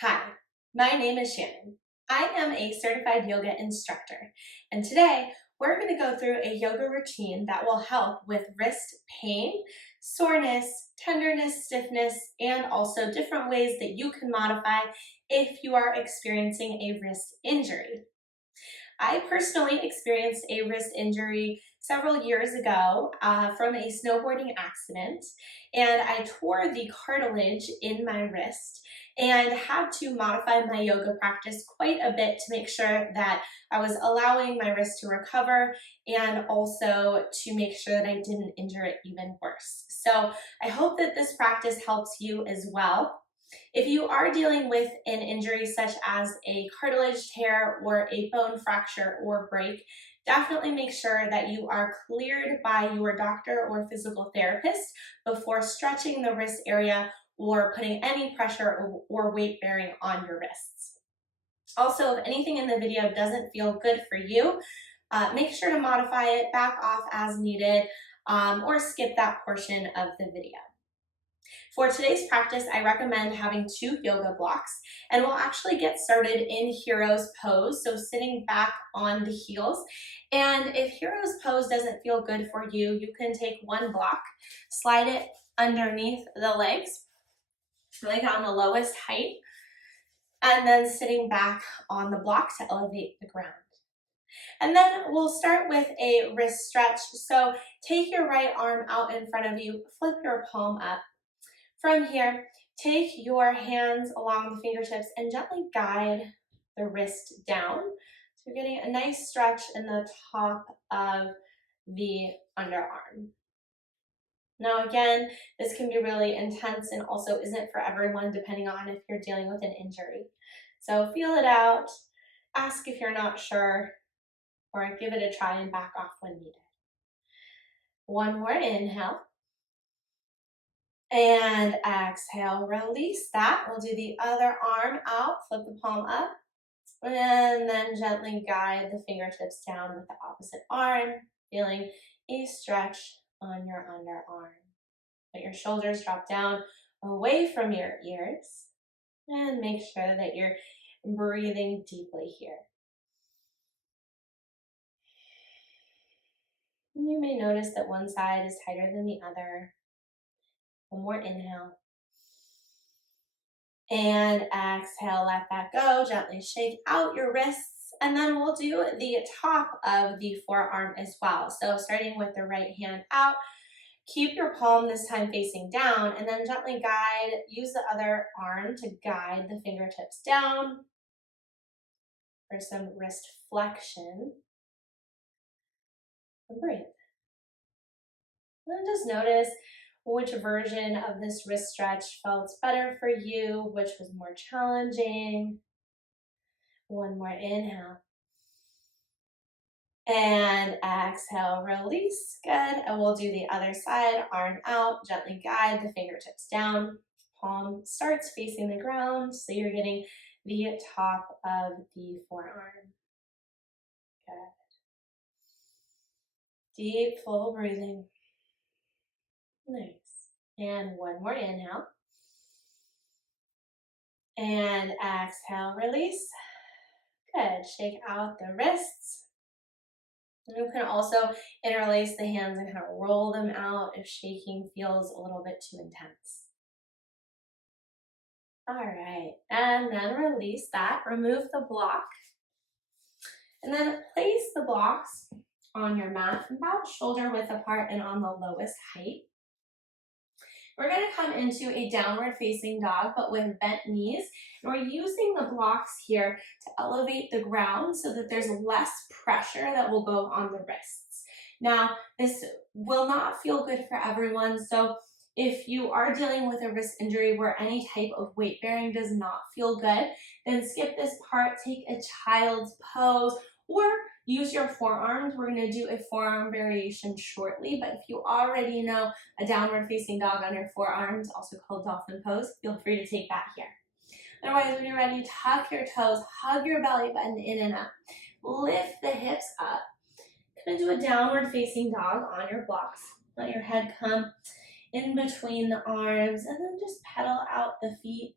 Hi, my name is Shannon. I am a certified yoga instructor, and today we're going to go through a yoga routine that will help with wrist pain, soreness, tenderness, stiffness, and also different ways that you can modify if you are experiencing a wrist injury. I personally experienced a wrist injury several years ago from a snowboarding accident, and I tore the cartilage in my wrist and had to modify my yoga practice quite a bit to make sure that I was allowing my wrist to recover and also to make sure that I didn't injure it even worse. So I hope that this practice helps you as well. If you are dealing with an injury such as a cartilage tear or a bone fracture or break, definitely make sure that you are cleared by your doctor or physical therapist before stretching the wrist area or putting any pressure or weight bearing on your wrists. Also, if anything in the video doesn't feel good for you, make sure to modify it, back off as needed, or skip that portion of the video. For today's practice, I recommend having 2 yoga blocks, and we'll actually get started in Hero's Pose, so sitting back on the heels. And if Hero's Pose doesn't feel good for you, you can take 1 block, slide it underneath the legs, like on the lowest height, and then sitting back on the block to elevate the ground. And then we'll start with a wrist stretch. So take your right arm out in front of you, flip your palm up. From here, take your hands along the fingertips and gently guide the wrist down. So you're getting a nice stretch in the top of the underarm. Now again, this can be really intense and also isn't for everyone depending on if you're dealing with an injury. So feel it out, ask if you're not sure, or give it a try and back off when needed. One more inhale. And exhale, release that. We'll do the other arm out, flip the palm up, and then gently guide the fingertips down with the opposite arm, feeling a stretch on your underarm. Let your shoulders drop down away from your ears, and make sure that you're breathing deeply here. You may notice that one side is tighter than the other. One more inhale. And exhale, let that go. Gently shake out your wrists. And then we'll do the top of the forearm as well. So starting with the right hand out, keep your palm this time facing down, and then gently use the other arm to guide the fingertips down for some wrist flexion. And breathe. And just notice which version of this wrist stretch felt better for you, which was more challenging. One more inhale. And exhale, release. Good. And we'll do the other side, arm out, gently guide the fingertips down. Palm starts facing the ground, so you're getting the top of the forearm. Good. Deep, full breathing. Nice. And one more inhale. And exhale, release. Good. Shake out the wrists. And you can also interlace the hands and kind of roll them out if shaking feels a little bit too intense. All right, and then release that. Remove the block. And then place the blocks on your mat about shoulder width apart and on the lowest height. We're going to come into a downward facing dog, but with bent knees. And we're using the blocks here to elevate the ground so that there's less pressure that will go on the wrists. Now, this will not feel good for everyone. So if you are dealing with a wrist injury where any type of weight bearing does not feel good, then skip this part, take a child's pose, or use your forearms. We're going to do a forearm variation shortly, but if you already know a downward facing dog on your forearms, also called dolphin pose, feel free to take that here. Otherwise, when you're ready, tuck your toes, hug your belly button in and up, lift the hips up. Gonna do a downward facing dog on your blocks. Let your head come in between the arms, and then just pedal out the feet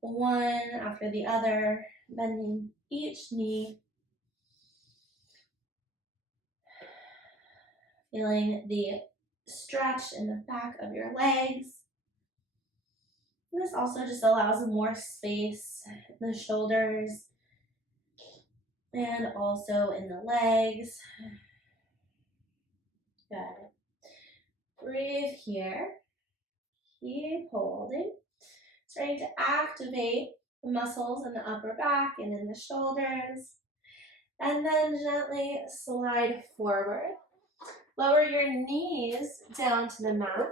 one after the other, bending each knee. Feeling the stretch in the back of your legs. And this also just allows more space in the shoulders and also in the legs. Good. Breathe here. Keep holding. Starting to activate the muscles in the upper back and in the shoulders. And then gently slide forward. Lower your knees down to the mat.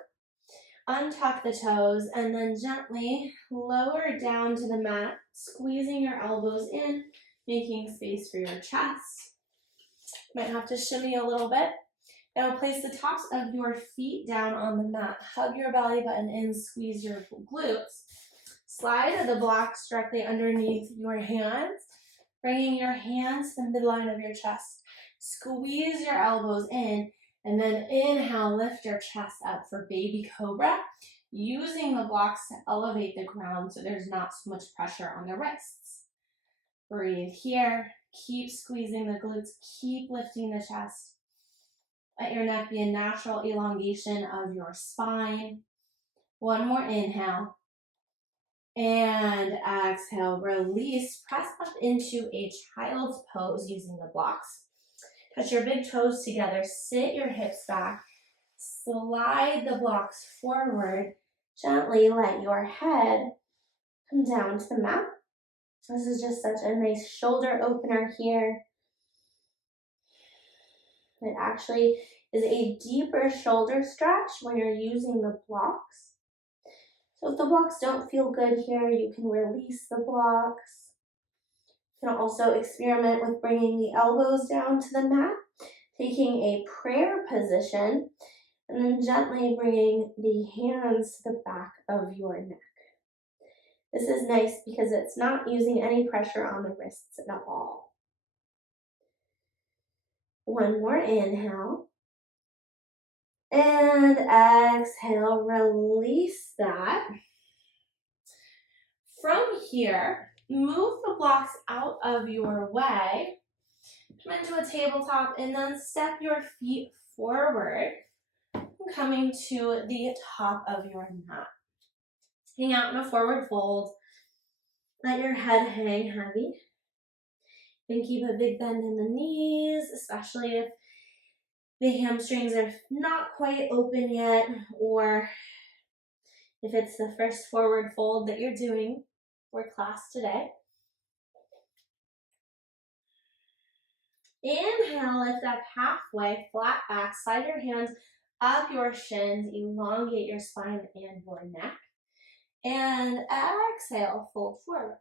Untuck the toes and then gently lower down to the mat, squeezing your elbows in, making space for your chest. Might have to shimmy a little bit. Now place the tops of your feet down on the mat. Hug your belly button in, squeeze your glutes. Slide the blocks directly underneath your hands, bringing your hands to the midline of your chest. Squeeze your elbows in, and then inhale, lift your chest up for baby cobra, using the blocks to elevate the ground so there's not so much pressure on the wrists. Breathe here. Keep squeezing the glutes. Keep lifting the chest. Let your neck be a natural elongation of your spine. One more inhale. And exhale, release. Press up into a child's pose using the blocks. Touch your big toes together. Sit your hips back. Slide the blocks forward. Gently let your head come down to the mat. This is just such a nice shoulder opener here. It actually is a deeper shoulder stretch when you're using the blocks. So if the blocks don't feel good here, you can release the blocks. You can also experiment with bringing the elbows down to the mat, taking a prayer position, and then gently bringing the hands to the back of your neck. This is nice because it's not using any pressure on the wrists at all. One more inhale. And exhale, release that. From here, move the blocks out of your way. Come into a tabletop and then step your feet forward, coming to the top of your mat. Hang out in a forward fold. Let your head hang heavy. And keep a big bend in the knees, especially if the hamstrings are not quite open yet, or if it's the first forward fold that you're doing for class today. Inhale, lift up halfway, flat back, slide your hands up your shins, elongate your spine and your neck. And exhale, fold forward.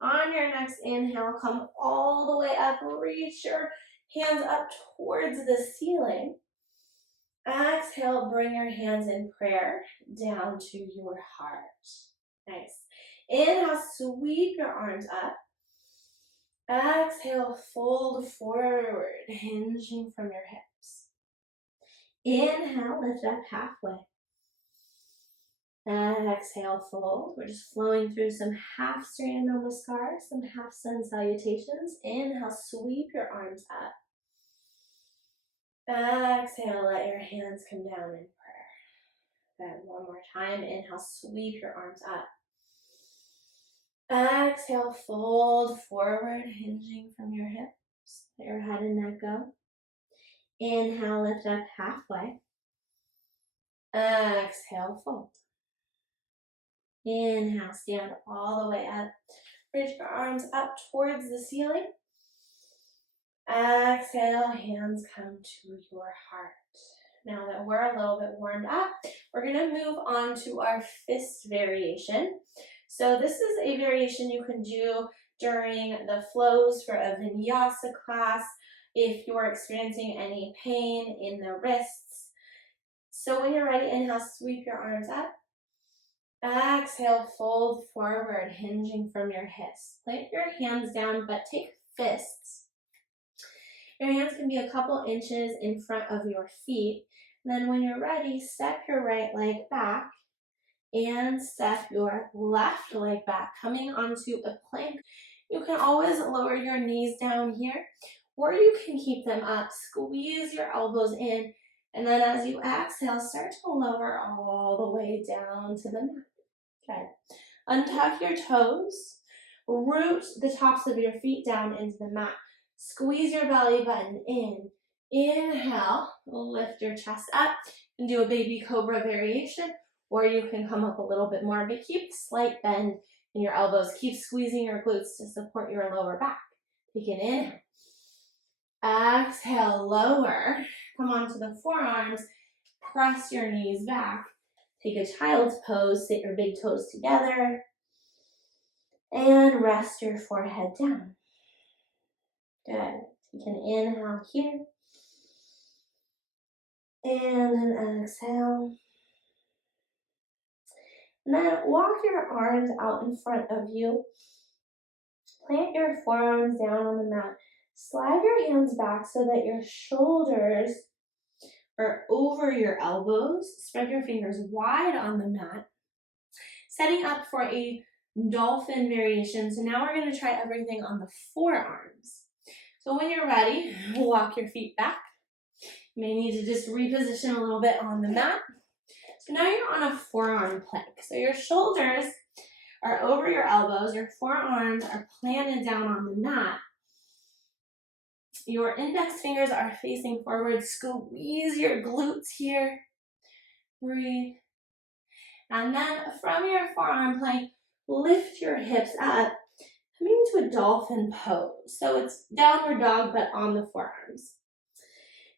On your next inhale, come all the way up, reach your hands up towards the ceiling. Exhale, bring your hands in prayer down to your heart. Nice. Inhale, sweep your arms up. Exhale, fold forward, hinging from your hips. Inhale, lift up halfway. And exhale, fold. We're just flowing through some half straight namaskar, some half sun salutations. Inhale, sweep your arms up. Exhale, let your hands come down in prayer. Good, one more time. Inhale, sweep your arms up. Exhale, fold forward, hinging from your hips. Let your head and neck go. Inhale, lift up halfway. Exhale, fold. Inhale, stand all the way up. Reach your arms up towards the ceiling. Exhale, hands come to your heart. Now that we're a little bit warmed up, we're going to move on to our fist variation. So this is a variation you can do during the flows for a vinyasa class if you're experiencing any pain in the wrists. So when you're ready, inhale, sweep your arms up. Exhale, fold forward, hinging from your hips. Plant your hands down, but take fists. Your hands can be a couple inches in front of your feet. And then when you're ready, step your right leg back And step your left leg back, coming onto a plank. You can always lower your knees down here, or you can keep them up. Squeeze your elbows in, and then as you exhale, start to lower all the way down to the mat. Okay. Untuck your toes. Root the tops of your feet down into the mat. Squeeze your belly button in. Inhale, lift your chest up and do a baby cobra variation, or you can come up a little bit more, but keep a slight bend in your elbows. Keep squeezing your glutes to support your lower back. Take an inhale. Exhale, lower. Come onto the forearms. Press your knees back. Take a child's pose. Sit your big toes together. And rest your forehead down. Good. Take an inhale here. And an exhale. And then walk your arms out in front of you. Plant your forearms down on the mat. Slide your hands back so that your shoulders are over your elbows. Spread your fingers wide on the mat. Setting up for a dolphin variation. So now we're going to try everything on the forearms. So when you're ready, walk your feet back. You may need to just reposition a little bit on the mat. So now you're on a forearm plank. So your shoulders are over your elbows. Your forearms are planted down on the mat. Your index fingers are facing forward. Squeeze your glutes here. Breathe. And then from your forearm plank, lift your hips up, coming to a dolphin pose. So it's downward dog, but on the forearms.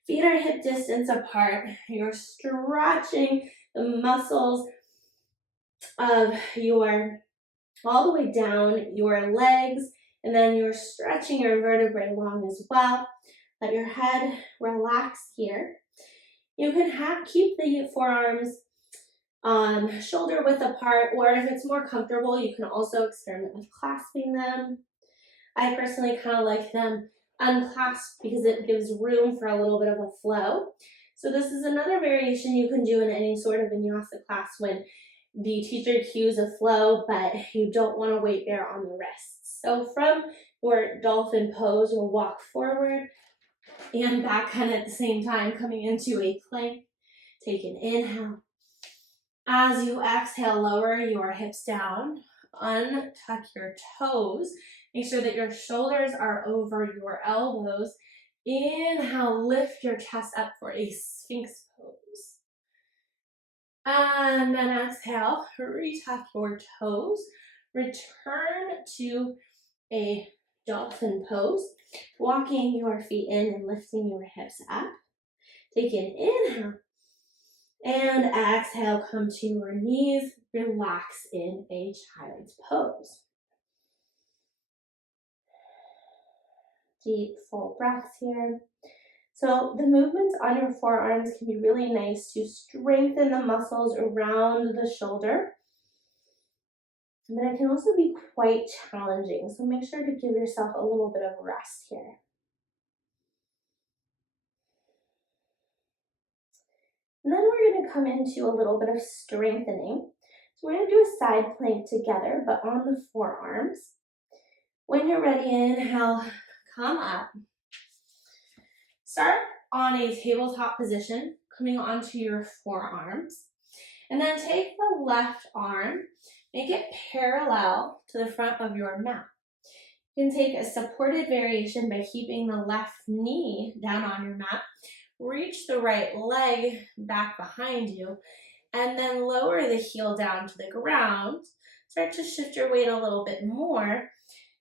Feet are hip distance apart. You're stretching the muscles of all the way down your legs, and then you're stretching your vertebrae long as well. Let your head relax here. You can keep the forearms shoulder width apart, or if it's more comfortable, you can also experiment with clasping them. I personally kind of like them unclasped because it gives room for a little bit of a flow. So this is another variation you can do in any sort of vinyasa class when the teacher cues a flow, but you don't want to wait there on the wrists. So from your dolphin pose, you'll walk forward and back kind of at the same time, coming into a plank. Take an inhale. As you exhale, lower your hips down, untuck your toes, make sure that your shoulders are over your elbows. Inhale, lift your chest up for a Sphinx pose. And then exhale, retuck your toes, return to a dolphin pose, walking your feet in and lifting your hips up. Take an inhale. And exhale, come to your knees, relax in a child's pose. Deep, full breaths here. So the movements on your forearms can be really nice to strengthen the muscles around the shoulder. But it can also be quite challenging, so make sure to give yourself a little bit of rest here. And then we're going to come into a little bit of strengthening. So we're going to do a side plank together, but on the forearms. When you're ready, inhale, come up. Start on a tabletop position, coming onto your forearms. And then take the left arm, make it parallel to the front of your mat. You can take a supported variation by keeping the left knee down on your mat. Reach the right leg back behind you, and then lower the heel down to the ground. Start to shift your weight a little bit more.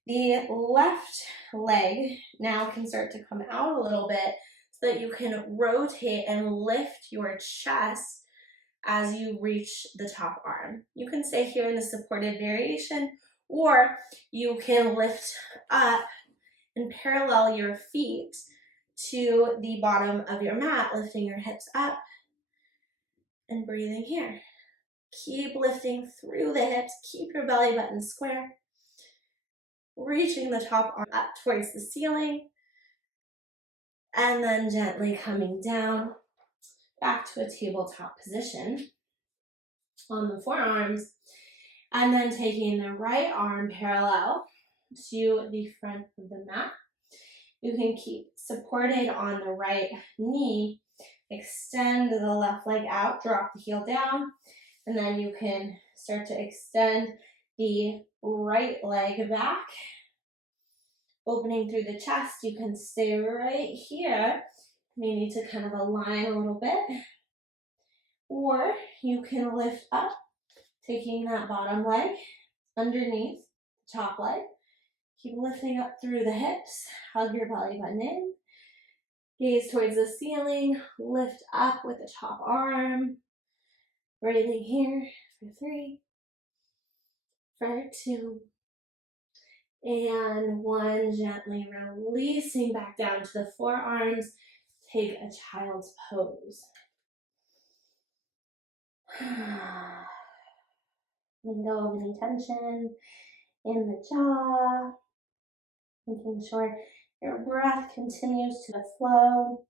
The left leg now can start to come out a little bit so that you can rotate and lift your chest as you reach the top arm. You can stay here in the supported variation, or you can lift up and parallel your feet to the bottom of your mat, lifting your hips up and breathing here. Keep lifting through the hips, keep your belly button square, reaching the top arm up towards the ceiling, and then gently coming down back to a tabletop position. on the forearms, and then taking the right arm parallel to the front of the mat. You can keep supported on the right knee, extend the left leg out, drop the heel down, and then you can start to extend the right leg back, opening through the chest. You can stay right here. You may need to kind of align a little bit, or you can lift up, taking that bottom leg underneath the top leg. Keep lifting up through the hips, hug your belly button in, gaze towards the ceiling, lift up with the top arm, breathing here for 3, for 2, and 1, gently releasing back down to the forearms. Take a child's pose. Letting go of any tension in the jaw, making sure your breath continues to flow.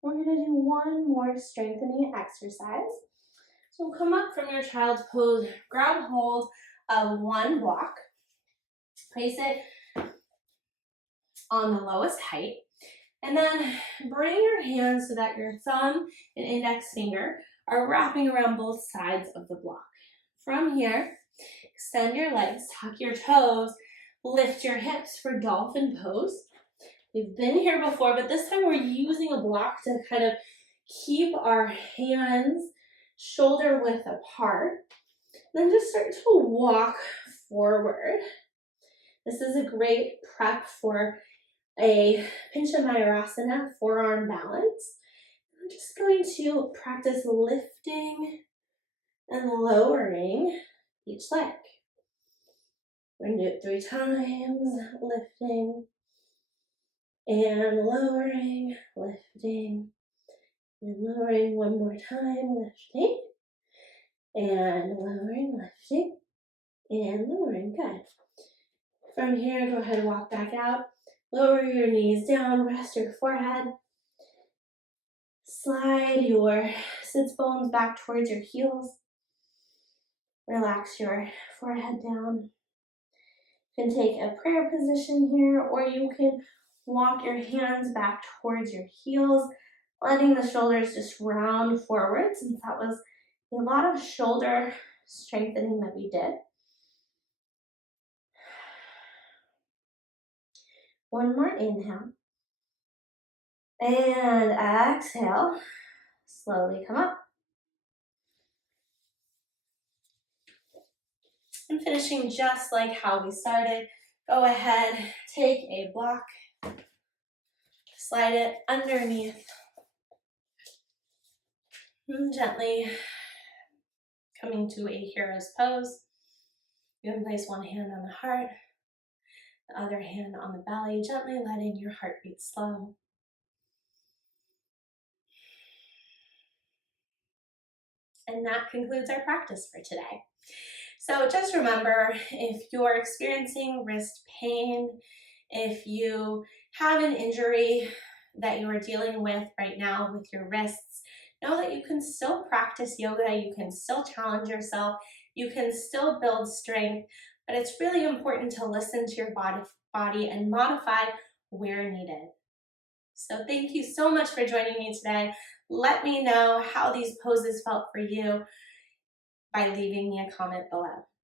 We're going to do one more strengthening exercise. So come up from your child's pose, grab hold of one block, place it on the lowest height, and then bring your hands so that your thumb and index finger are wrapping around both sides of the block. From here, extend your legs, tuck your toes, lift your hips for dolphin pose. We've been here before, but this time we're using a block to kind of keep our hands shoulder width apart. Then just start to walk forward. This is a great prep for a Pincha Mayurasana forearm balance. I'm just going to practice lifting and lowering each leg. We're going to do it 3 times, lifting and lowering, lifting and lowering. One more time, lifting and lowering, lifting and lowering. Good. From here, go ahead and walk back out. Lower your knees down, rest your forehead. Slide your sits bones back towards your heels. Relax your forehead down. You can take a prayer position here, or you can walk your hands back towards your heels, letting the shoulders just round forward, since that was a lot of shoulder strengthening that we did. One more inhale. And exhale. Slowly come up. And finishing just like how we started, go ahead, take a block, slide it underneath, and gently coming to a hero's pose. You can place one hand on the heart, the other hand on the belly, gently letting your heartbeat slow. And that concludes our practice for today. So just remember, if you're experiencing wrist pain, if you have an injury that you are dealing with right now with your wrists, know that you can still practice yoga, you can still challenge yourself, you can still build strength, but it's really important to listen to your body and modify where needed. So thank you so much for joining me today. Let me know how these poses felt for you by leaving me a comment below.